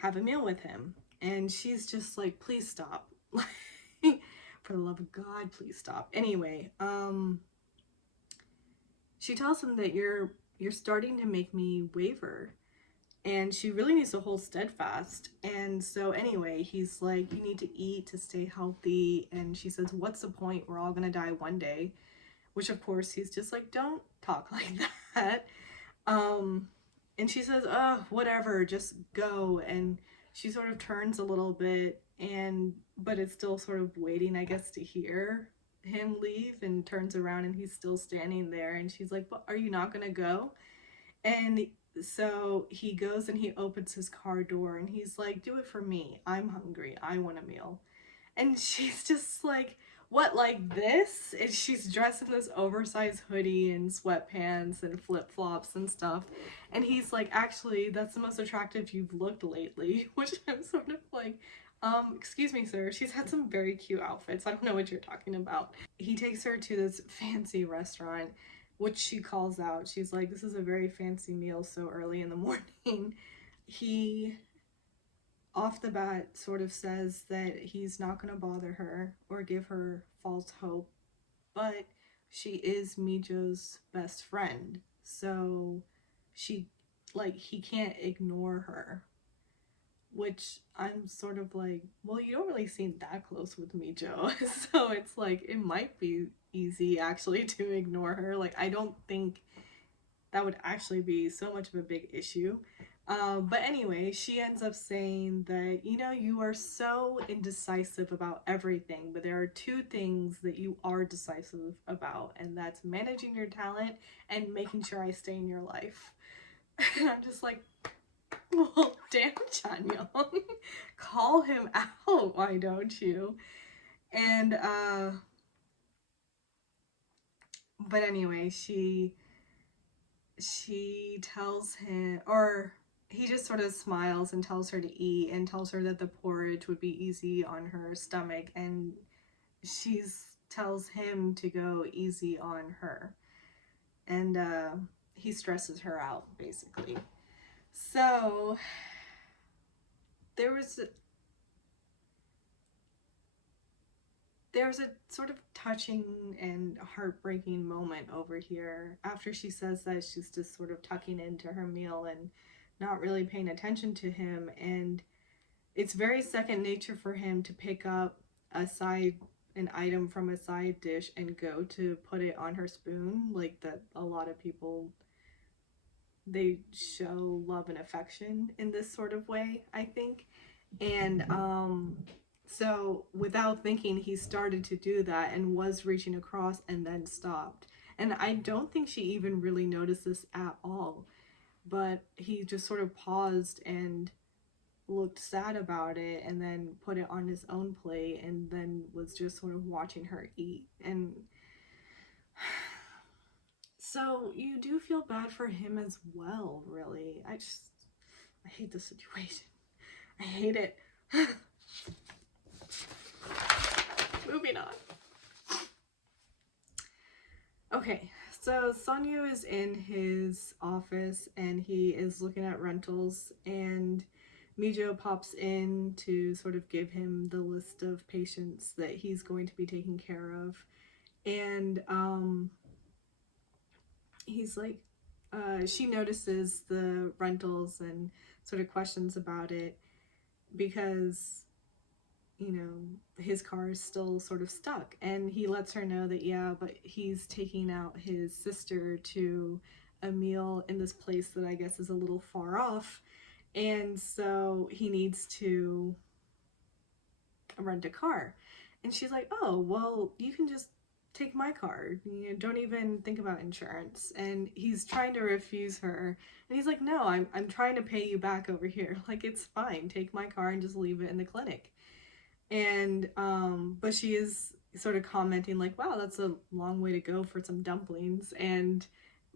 have a meal with him. And she's just like, please stop. For the love of God, please stop. Anyway, she tells him that you're starting to make me waver, and she really needs to hold steadfast. And so anyway, he's like, you need to eat to stay healthy. And she says, what's the point, we're all gonna die one day. Which of course he's just like, don't talk like that. And she says, oh, whatever, just go. And she sort of turns a little bit, and but it's still sort of waiting, I guess, to hear him leave, and turns around and he's still standing there. And she's like, but are you not gonna go? And so he goes and he opens his car door, and he's like, do it for me, I'm hungry, I want a meal. And she's just like, what, like this? And she's dressed in this oversized hoodie and sweatpants and flip-flops and stuff. And he's like, actually, that's the most attractive you've looked lately. Which I'm sort of like, excuse me, sir. She's had some very cute outfits. I don't know what you're talking about. He takes her to this fancy restaurant, which she calls out. She's like, this is a very fancy meal so early in the morning. He off the bat sort of says that he's not going to bother her or give her false hope, but she is Mijo's best friend, so he can't ignore her. Which I'm sort of like, well, you don't really seem that close with Mijo. So it's like, it might be easy actually to ignore her. Like, I don't think that would actually be so much of a big issue. But anyway, she ends up saying that, you are so indecisive about everything, but there are two things that you are decisive about, and that's managing your talent and making sure I stay in your life. And I'm just like, well, damn, Chanyeol. Call him out, why don't you? And, but anyway, she tells him, or he just sort of smiles and tells her to eat, and tells her that the porridge would be easy on her stomach, and she tells him to go easy on her. And he stresses her out, basically. So there's a sort of touching and heartbreaking moment over here after she says that she's just sort of tucking into her meal and not really paying attention to him. And it's very second nature for him to pick up an item from a side dish and go to put it on her spoon, like that a lot of people, they show love and affection in this sort of way, I think. And so without thinking, he started to do that and was reaching across and then stopped. And I don't think she even really noticed this at all, but he just sort of paused and looked sad about it, and then put it on his own plate, and then was just sort of watching her eat. And so you do feel bad for him as well, really. I hate the situation. I hate it. Moving on. Okay, so Sonyu is in his office and he is looking at rentals, and Mijo pops in to sort of give him the list of patients that he's going to be taking care of. And he's like, she notices the rentals and sort of questions about it, because his car is still sort of stuck, and he lets her know that, yeah, but he's taking out his sister to a meal in this place that I guess is a little far off, and so he needs to rent a car. And she's like, oh, well, you can just take my car, don't even think about insurance. And he's trying to refuse her, and he's like, no, I'm trying to pay you back over here, like, it's fine, take my car and just leave it in the clinic. And but she is sort of commenting like, wow, that's a long way to go for some dumplings.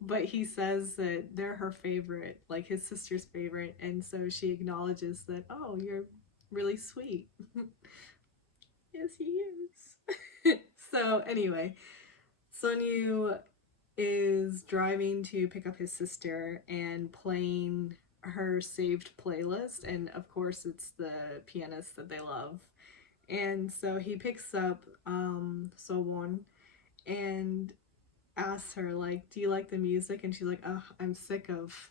But he says that they're her favorite, like his sister's favorite, and so she acknowledges that, oh, you're really sweet. Yes, he is. So anyway, Sonyu is driving to pick up his sister and playing her saved playlist, and of course it's the pianist that they love. And so he picks up Sowon and asks her, like, do you like the music? And she's like, oh, I'm sick of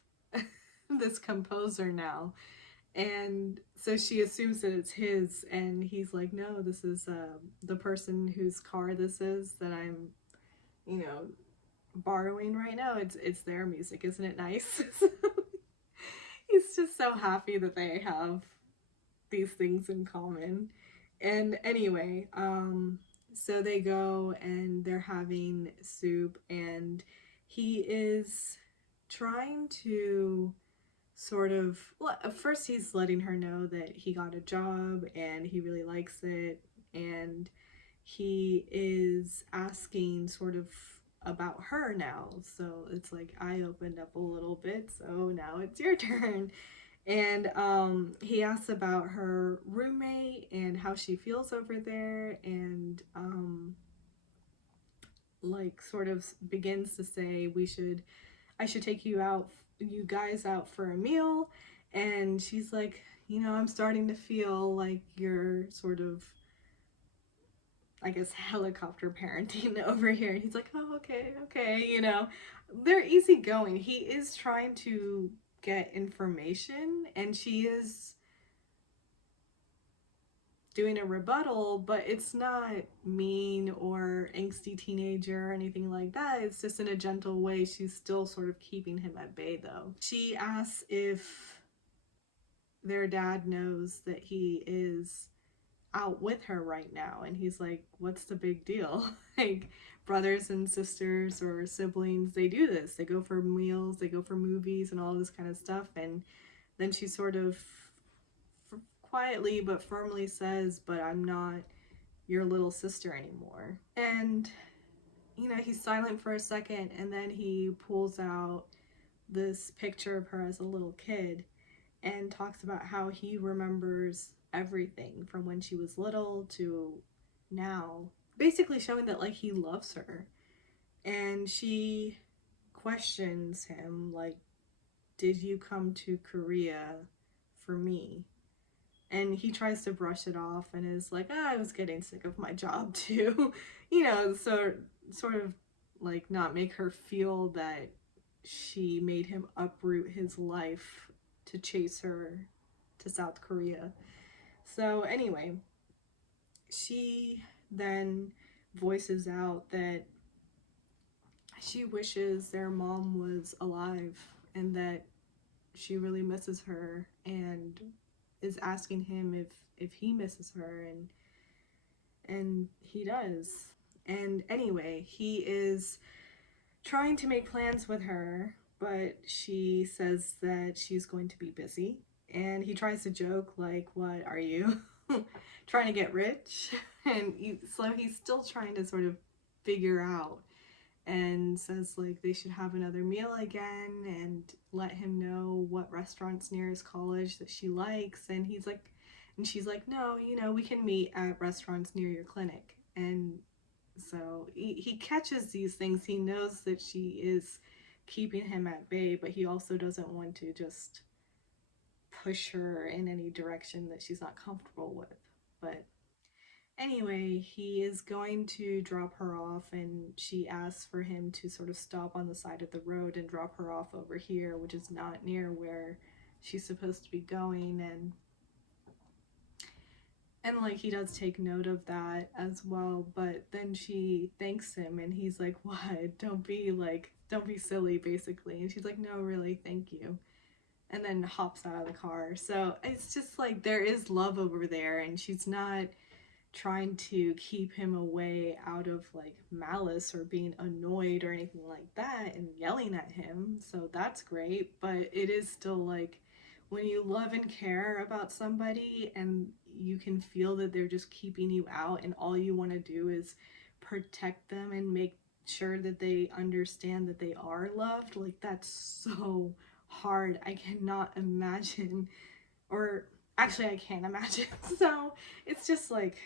this composer now. And so she assumes that it's his, and he's like, no, this is the person whose car this is that I'm, you know, borrowing right now. It's their music. Isn't it nice? He's just so happy that they have these things in common. And anyway, so they go and they're having soup, and he is trying to sort of, well, at first he's letting her know that he got a job and he really likes it, and he is asking sort of about her now. So it's like, I opened up a little bit, so now it's your turn. And he asks about her roommate and how she feels over there, and like sort of begins to say, I should take you guys out for a meal. And she's like, I'm starting to feel like you're sort of, I guess, helicopter parenting over here. And he's like, oh, okay. They're easygoing. He is trying to get information, and she is doing a rebuttal, but it's not mean or angsty teenager or anything like that. It's just in a gentle way. She's still sort of keeping him at bay, though. She asks if their dad knows that he is out with her right now, and he's like, what's the big deal? Like, brothers and sisters or siblings, they do this. They go for meals, they go for movies and all this kind of stuff. And then she sort of quietly but firmly says, but I'm not your little sister anymore. And he's silent for a second, and then he pulls out this picture of her as a little kid and talks about how he remembers everything from when she was little to now, basically showing that, like, he loves her. And she questions him, like, did you come to Korea for me? And he tries to brush it off and is like, I was getting sick of my job too. So sort of like not make her feel that she made him uproot his life to chase her to South Korea. So anyway, she then voices out that she wishes their mom was alive and that she really misses her, and is asking him if he misses her, and he does. And anyway, he is trying to make plans with her, but she says that she's going to be busy. And he tries to joke, like, what are you trying to get rich? And so he's still trying to sort of figure out, and says, like, they should have another meal again, and let him know what restaurants near his college that she likes. And she's like, no, we can meet at restaurants near your clinic. And so he catches these things. He knows that she is keeping him at bay, but he also doesn't want to just push her in any direction that she's not comfortable with. But anyway, he is going to drop her off, and she asks for him to sort of stop on the side of the road and drop her off over here, which is not near where she's supposed to be going. And like, he does take note of that as well, but then she thanks him, and he's like, what? Don't be silly, basically. And she's like, no, really, thank you. And then hops out of the car. So it's just like, there is love over there, and she's not trying to keep him away out of like malice or being annoyed or anything like that and yelling at him. So that's great, but it is still like, when you love and care about somebody and you can feel that they're just keeping you out, and all you want to do is protect them and make sure that they understand that they are loved, like, that's so hard. I cannot imagine, or actually I can't imagine. So it's just like,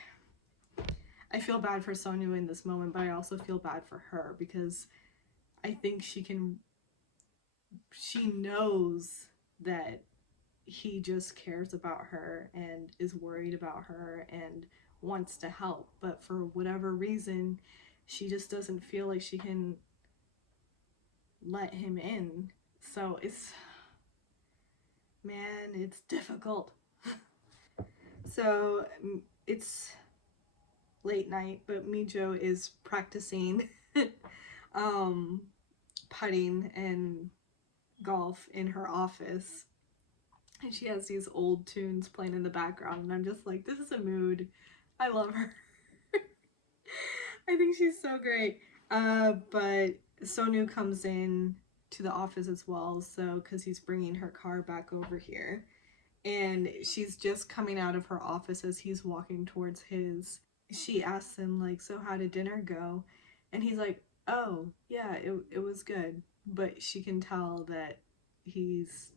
I feel bad for Sonyu in this moment, but I also feel bad for her, because I think she knows that he just cares about her and is worried about her and wants to help, but for whatever reason she just doesn't feel like she can let him in. So it's difficult. So it's late night, but Mijo is practicing um, putting and golf in her office. And she has these old tunes playing in the background, and I'm just like, this is a mood. I love her. I think she's so great. But Sonu comes in to the office as well, so because he's bringing her car back over here. And she's just coming out of her office as he's walking towards his. She asks him, like, so how did dinner go? And he's like, oh, yeah, it was good. But she can tell that he's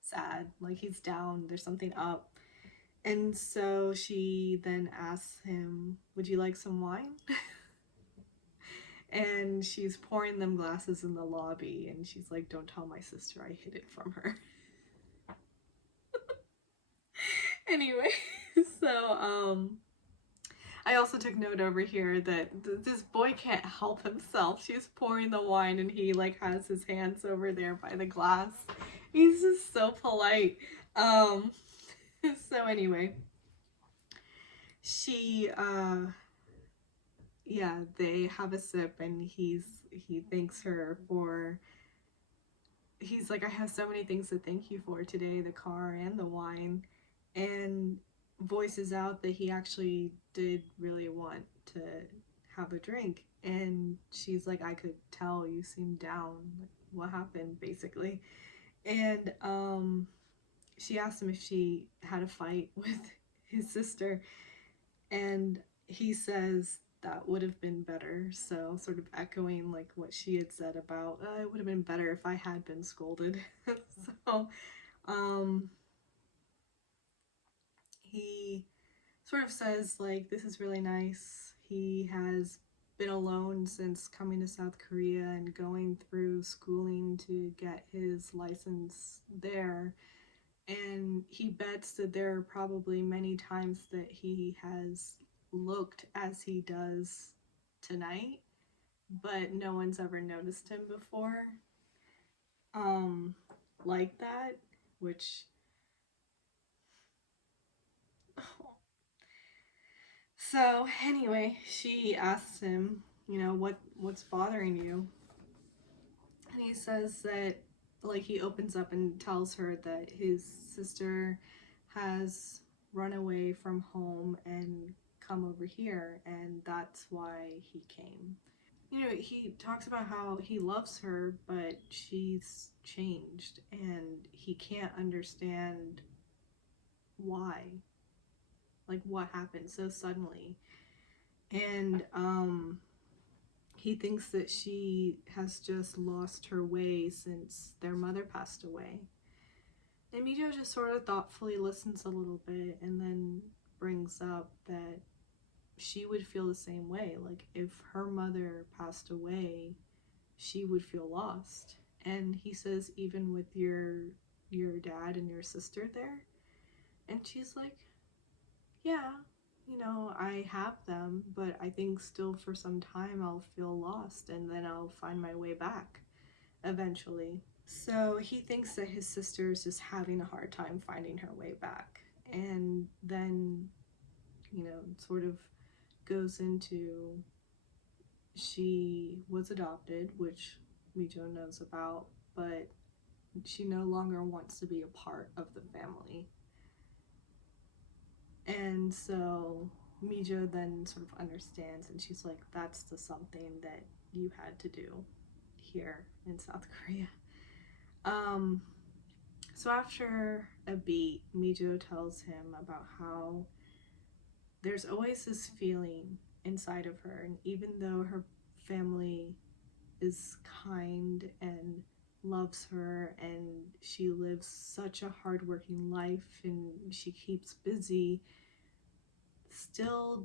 sad, like he's down, there's something up. And so she then asks him, would you like some wine? And she's pouring them glasses in the lobby, and she's like, don't tell my sister I hid it from her. Anyway, so I also took note over here that this boy can't help himself. She's pouring the wine and he like has his hands over there by the glass. He's just so polite. So anyway, she yeah, they have a sip and he thanks her for, he's like, I have so many things to thank you for today, the car and the wine, and voices out that he actually did really want to have a drink. And she's like, I could tell you seemed down. Like, what happened, basically? And she asked him if she had a fight with his sister, and he says that would have been better. So sort of echoing like what she had said about it would have been better if I had been scolded. So um he sort of says like, this is really nice. He has been alone since coming to South Korea and going through schooling to get his license there, and he bets that there are probably many times that he has looked as he does tonight, but no one's ever noticed him before um like that, which so anyway, she asks him, what's bothering you? And he says that, like, he opens up and tells her that his sister has run away from home and come over here, and that's why he came. He talks about how he loves her, but she's changed, and he can't understand why. Like, what happened so suddenly. And he thinks that she has just lost her way since their mother passed away. And Mijo just sort of thoughtfully listens a little bit and then brings up that she would feel the same way. Like, if her mother passed away, she would feel lost. And he says, even with your dad and your sister there? And she's like, yeah, I have them, but I think still for some time I'll feel lost and then I'll find my way back eventually. So he thinks that his sister is just having a hard time finding her way back. And then, sort of goes into, she was adopted, which Mijo knows about, but she no longer wants to be a part of the family. And so Mijo then sort of understands, and she's like, that's the something that you had to do here in South Korea. Um, so after a beat, Mijo tells him about how there's always this feeling inside of her, and even though her family is kind and loves her and she lives such a hardworking life and she keeps busy, still